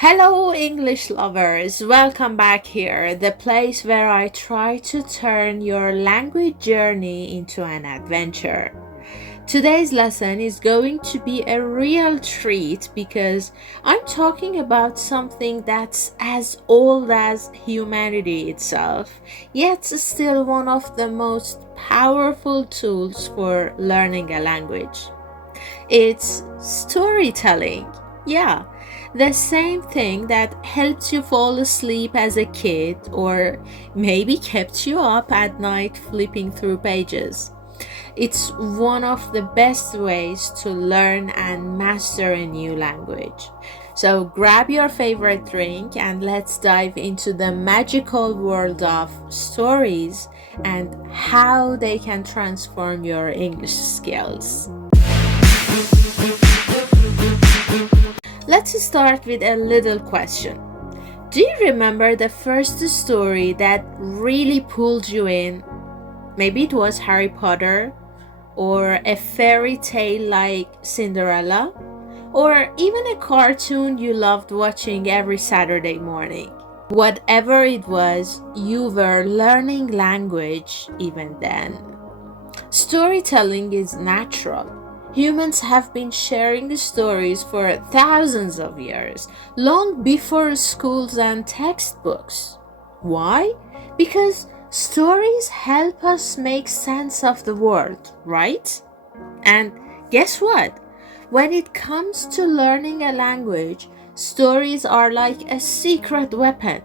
Hello, English lovers! Welcome back here, the place where I try to turn your language journey into an adventure. Today's lesson is going to be a real treat because I'm talking about something that's as old as humanity itself, yet still one of the most powerful tools for learning a language. It's storytelling. Yeah, the same thing that helped you fall asleep as a kid or maybe kept you up at night flipping through pages. It's one of the best ways to learn and master a new language. So grab your favorite drink and let's dive into the magical world of stories and how they can transform your English skills. Let's start with a little question. Do you remember the first story that really pulled you in? Maybe it was Harry Potter, or a fairy tale like Cinderella, or even a cartoon you loved watching every Saturday morning. Whatever it was, you were learning language even then. Storytelling is natural. Humans have been sharing stories for thousands of years, long before schools and textbooks. Why? Because stories help us make sense of the world, right? And guess what? When it comes to learning a language, stories are like a secret weapon.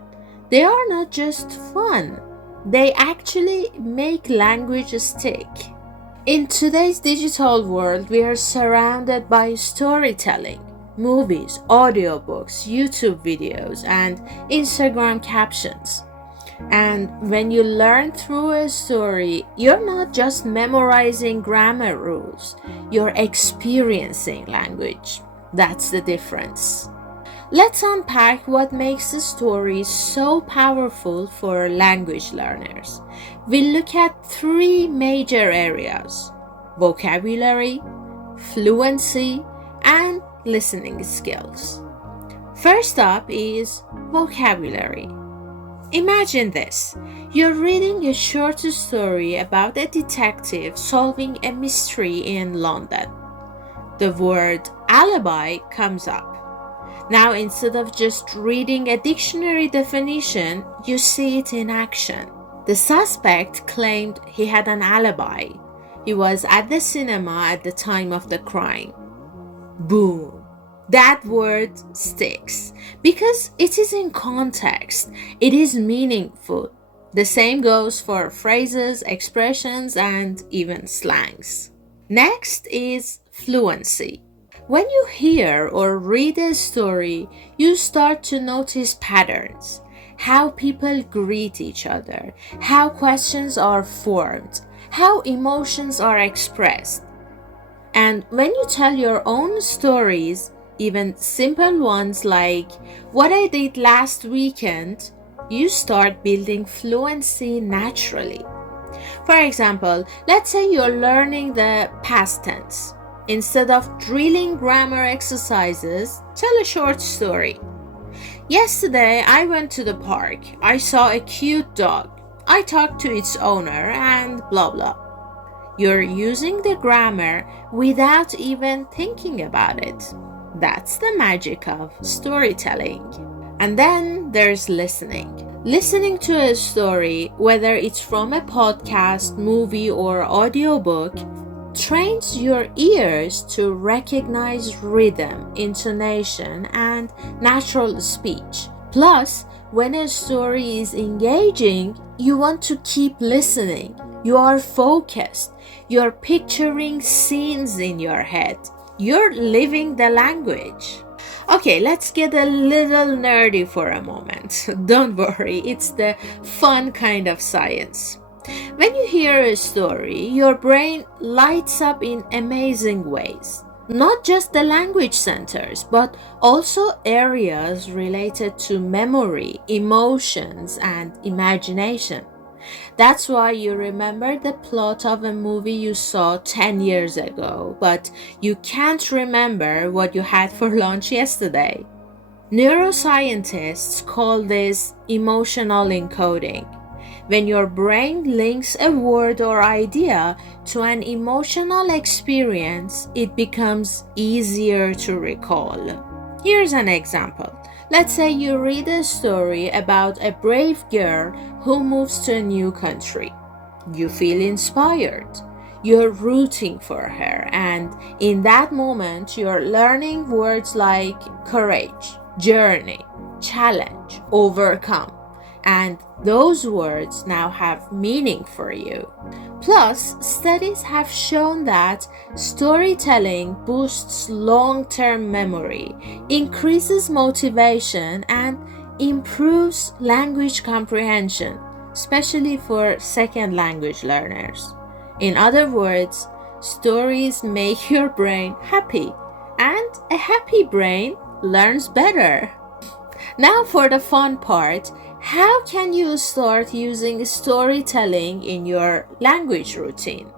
They are not just fun, they actually make language stick. In today's digital world, we are surrounded by storytelling, movies, audiobooks, YouTube videos, and Instagram captions. And when you learn through a story, you're not just memorizing grammar rules, you're experiencing language. That's the difference. Let's unpack what makes a story so powerful for language learners. We'll look at three major areas: vocabulary, fluency, and listening skills. First up is vocabulary. Imagine this. You're reading a short story about a detective solving a mystery in London. The word alibi comes up. Now, instead of just reading a dictionary definition, you see it in action. The suspect claimed he had an alibi. He was at the cinema at the time of the crime. Boom. That word sticks because it is in context. It is meaningful. The same goes for phrases, expressions, and even slangs. Next is fluency. When you hear or read a story, you start to notice patterns. How people greet each other, how questions are formed, how emotions are expressed. And when you tell your own stories, even simple ones like what I did last weekend, you start building fluency naturally. For example, let's say you're learning the past tense. Instead of drilling grammar exercises, tell a short story. Yesterday, I went to the park. I saw a cute dog. I talked to its owner and blah blah. You're using the grammar without even thinking about it. That's the magic of storytelling. And then there's listening. Listening to a story, whether it's from a podcast, movie, or audiobook, trains your ears to recognize rhythm, intonation, and natural speech. Plus, when a story is engaging, you want to keep listening. You are focused. You're picturing scenes in your head. You're living the language. Okay, let's get a little nerdy for a moment. Don't worry, it's the fun kind of science. When you hear a story, your brain lights up in amazing ways. Not just the language centers, but also areas related to memory, emotions, and imagination. That's why you remember the plot of a movie you saw 10 years ago, but you can't remember what you had for lunch yesterday. Neuroscientists call this emotional encoding. When your brain links a word or idea to an emotional experience, it becomes easier to recall. Here's an example. Let's say you read a story about a brave girl who moves to a new country. You feel inspired. You're rooting for her, and in that moment, you're learning words like courage, journey, challenge, overcome. And those words now have meaning for you. Plus, studies have shown that storytelling boosts long-term memory, increases motivation, and improves language comprehension, especially for second language learners. In other words, stories make your brain happy, and a happy brain learns better. Now for the fun part. How can you start using storytelling in your language routine?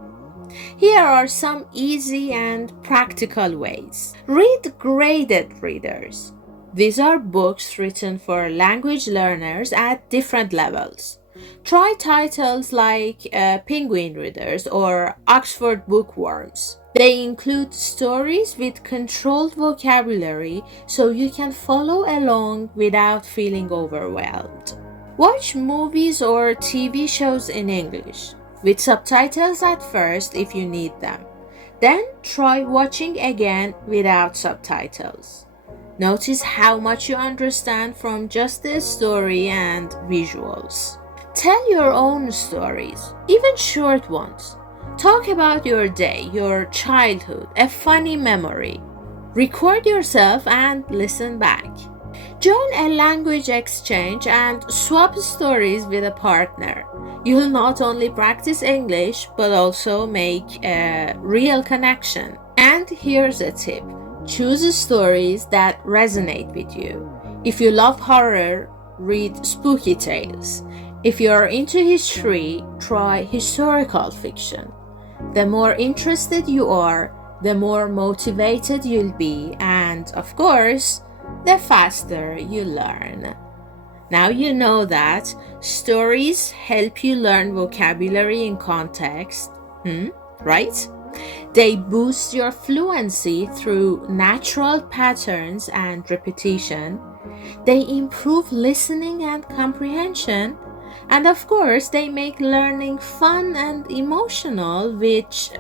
Here are some easy and practical ways. Read graded readers. These are books written for language learners at different levels. Try titles like Penguin Readers or Oxford Bookworms. They include stories with controlled vocabulary so you can follow along without feeling overwhelmed. Watch movies or TV shows in English, with subtitles at first if you need them. Then try watching again without subtitles. Notice how much you understand from just the story and visuals. Tell your own stories, even short ones. Talk about your day, your childhood, a funny memory. Record yourself and listen back. Join a language exchange and swap stories with a partner. You'll not only practice English, but also make a real connection. And here's a tip. Choose stories that resonate with you. If you love horror, read spooky tales. If you're into history, try historical fiction. The more interested you are, the more motivated you'll be, and of course, the faster you learn. Now you know that stories help you learn vocabulary in context, right? They boost your fluency through natural patterns and repetition. They improve listening and comprehension. And of course, they make learning fun and emotional, which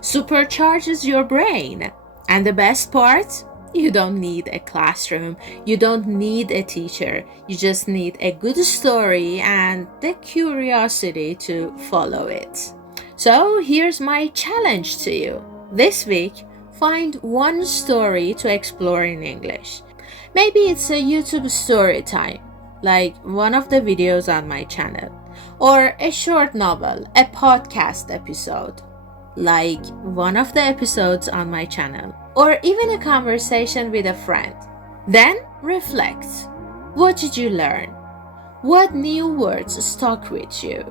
supercharges your brain. And the best part? You don't need a classroom. You don't need a teacher. You just need a good story and the curiosity to follow it. So here's my challenge to you. This week, find one story to explore in English. Maybe it's a YouTube story time, like one of the videos on my channel, or a short novel, a podcast episode, like one of the episodes on my channel, or even a conversation with a friend. Then reflect. What did you learn? What new words stuck with you?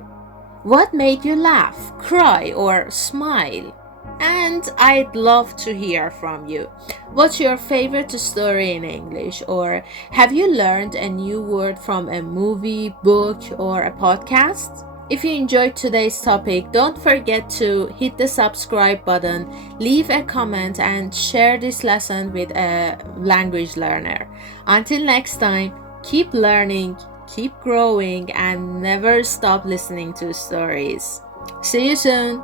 What made you laugh, cry, or smile? And I'd love to hear from you. What's your favorite story in English? Or have you learned a new word from a movie, book, or a podcast? If you enjoyed today's topic, don't forget to hit the subscribe button, leave a comment, and share this lesson with a language learner. Until next time, keep learning, keep growing, and never stop listening to stories. See you soon!